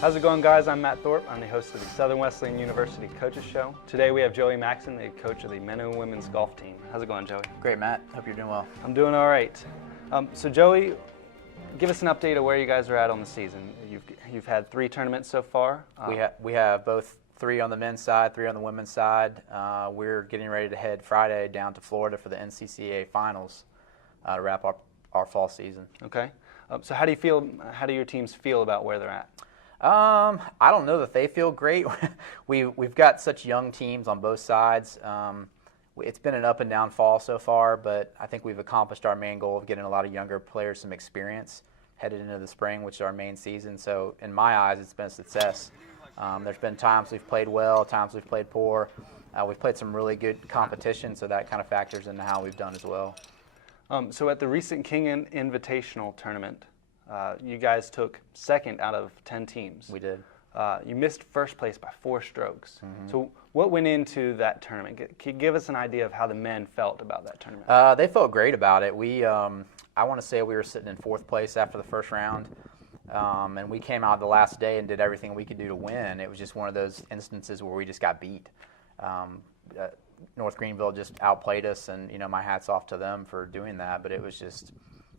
How's it going, guys? I'm Matt Thorpe. I'm the host of the Southern Wesleyan University Coaches Show. Today we have Joey Maxson, the coach of the men and women's golf team. How's it going, Joey? Great, Matt. Hope you're doing well. I'm doing all right. So Joey, give us an update of where you guys are at on the season. You've had 3 tournaments so far. We have both 3 on the men's side, 3 on the women's side. We're getting ready to head Friday down to Florida for the NCCA finals to wrap up our fall season. Okay. So how do your teams feel about where they're at? I don't know that they feel great. We've got such young teams on both sides. It's been an up and down fall so far, but I think we've accomplished our main goal of getting a lot of younger players some experience headed into the spring, which is our main season. So in my eyes, it's been a success. There's been times we've played well, times we've played poor. We've played some really good competition, so that kind of factors into how we've done as well. So at the recent King Invitational tournament, you guys took 2nd out of 10 teams. We did. You missed first place by 4 strokes. Mm-hmm. So what went into that tournament? Can you give us an idea of how the men felt about that tournament? They felt great about it. I want to say we were sitting in 4th place after the first round, and we came out the last day and did everything we could do to win. It was just one of those instances where we just got beat. North Greenville just outplayed us, and my hat's off to them for doing that. But it was just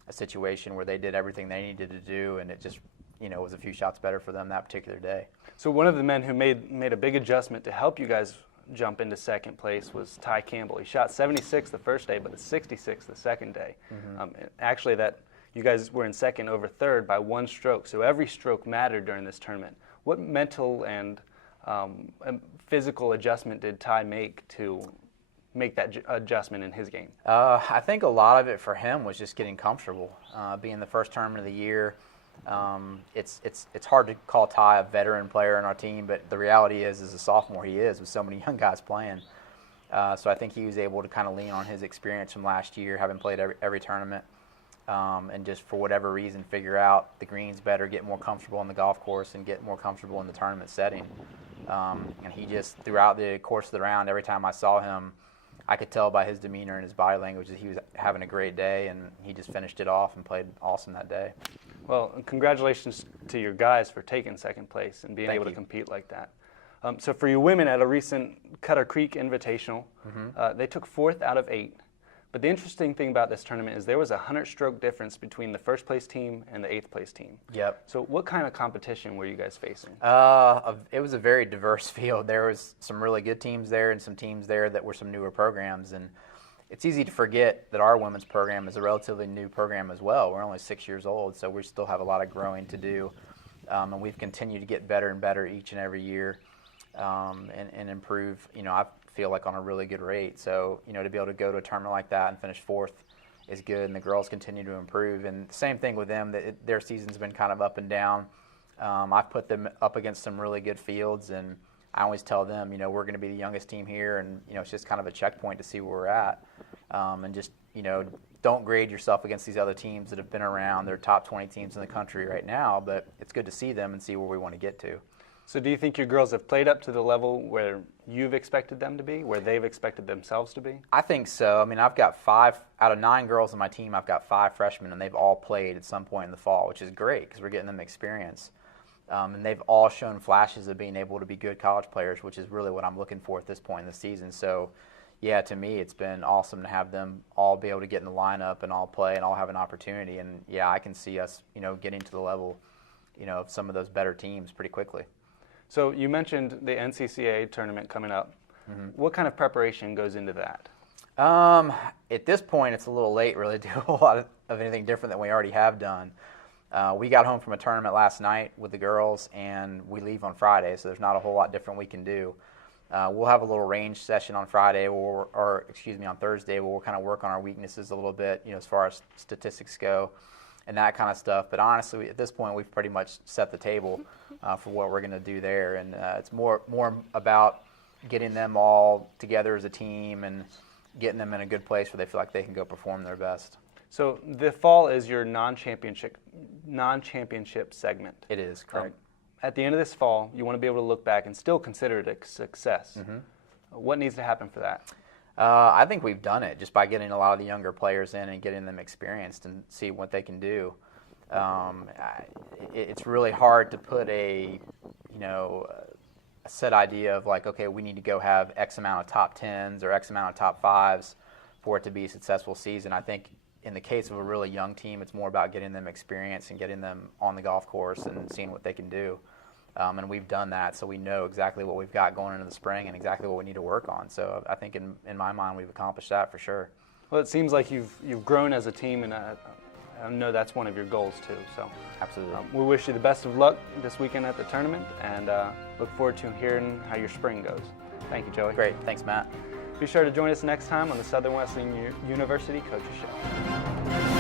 a situation where they did everything they needed to do, and it just was a few shots better for them that particular day. So one of the men who made a big adjustment to help you guys jump into 2nd place was Ty Campbell. He shot 76 the first day, but 66 the second day. Mm-hmm. Actually, that you guys were in 2nd over 3rd by 1 stroke, so every stroke mattered during this tournament. What mental and physical adjustment did Ty make to make that adjustment in his game? I think a lot of it for him was just getting comfortable. Being the first tournament of the year, it's hard to call Ty a veteran player in our team, but the reality is, as a sophomore, he is with so many young guys playing. So I think he was able to kind of lean on his experience from last year, having played every tournament, and just for whatever reason figure out the greens better, get more comfortable on the golf course, and get more comfortable in the tournament setting. And he just, throughout the course of the round, every time I saw him, I could tell by his demeanor and his body language that he was having a great day, and he just finished it off and played awesome that day. Well, congratulations to your guys for taking 2nd place and being Thank able to you. compete like that. So for you women at a recent Cutter Creek Invitational, they took 4th out of 8. But the interesting thing about this tournament is there was a 100-stroke difference between the 1st place team and the 8th place team. Yep. So what kind of competition were you guys facing? It was a very diverse field. There was some really good teams there and some teams there that were some newer programs. And it's easy to forget that our women's program is a relatively new program as well. We're only 6 years old, so we still have a lot of growing to do. And we've continued to get better and better each and every year and improve, I feel like on a really good rate. So, to be able to go to a tournament like that and finish 4th is good, and the girls continue to improve. And same thing with them, their season's been kind of up and down. I've put them up against some really good fields, and I always tell them, we're going to be the youngest team here, and, it's just kind of a checkpoint to see where we're at. And just, don't grade yourself against these other teams that have been around. They're top 20 teams in the country right now, but it's good to see them and see where we want to get to. So do you think your girls have played up to the level where you've expected them to be, where they've expected themselves to be? I think so. I mean, I've got 5 out of 9 girls on my team. I've got 5 freshmen, and they've all played at some point in the fall, which is great because we're getting them experience. And they've all shown flashes of being able to be good college players, which is really what I'm looking for at this point in the season. So, yeah, to me, it's been awesome to have them all be able to get in the lineup and all play and all have an opportunity. And, yeah, I can see us, getting to the level, of some of those better teams pretty quickly. So you mentioned the NCCA tournament coming up. Mm-hmm. What kind of preparation goes into that? At this point, it's a little late really to do a whole lot of anything different than we already have done. We got home from a tournament last night with the girls, and we leave on Friday, so there's not a whole lot different we can do. We'll have a little range session on Friday, on Thursday, where we'll kind of work on our weaknesses a little bit, as far as statistics go and that kind of stuff. But honestly, at this point, we've pretty much set the table for what we're going to do there, and it's more about getting them all together as a team and getting them in a good place where they feel like they can go perform their best. So the fall is your non-championship segment. It is, correct. At the end of this fall, you want to be able to look back and still consider it a success. Mm-hmm. What needs to happen for that? I think we've done it just by getting a lot of the younger players in and getting them experienced and see what they can do. It's really hard to put a set idea of like, okay, we need to go have X amount of top 10s or X amount of top 5s for it to be a successful season. I think in the case of a really young team, it's more about getting them experience and getting them on the golf course and seeing what they can do. And we've done that, so we know exactly what we've got going into the spring and exactly what we need to work on. So I think in my mind, we've accomplished that for sure. Well, it seems like you've grown as a team, and I know that's one of your goals too. So Absolutely. We wish you the best of luck this weekend at the tournament, and look forward to hearing how your spring goes. Thank you, Joey. Great. Thanks, Matt. Be sure to join us next time on the Southern Wesleyan University Coaches Show.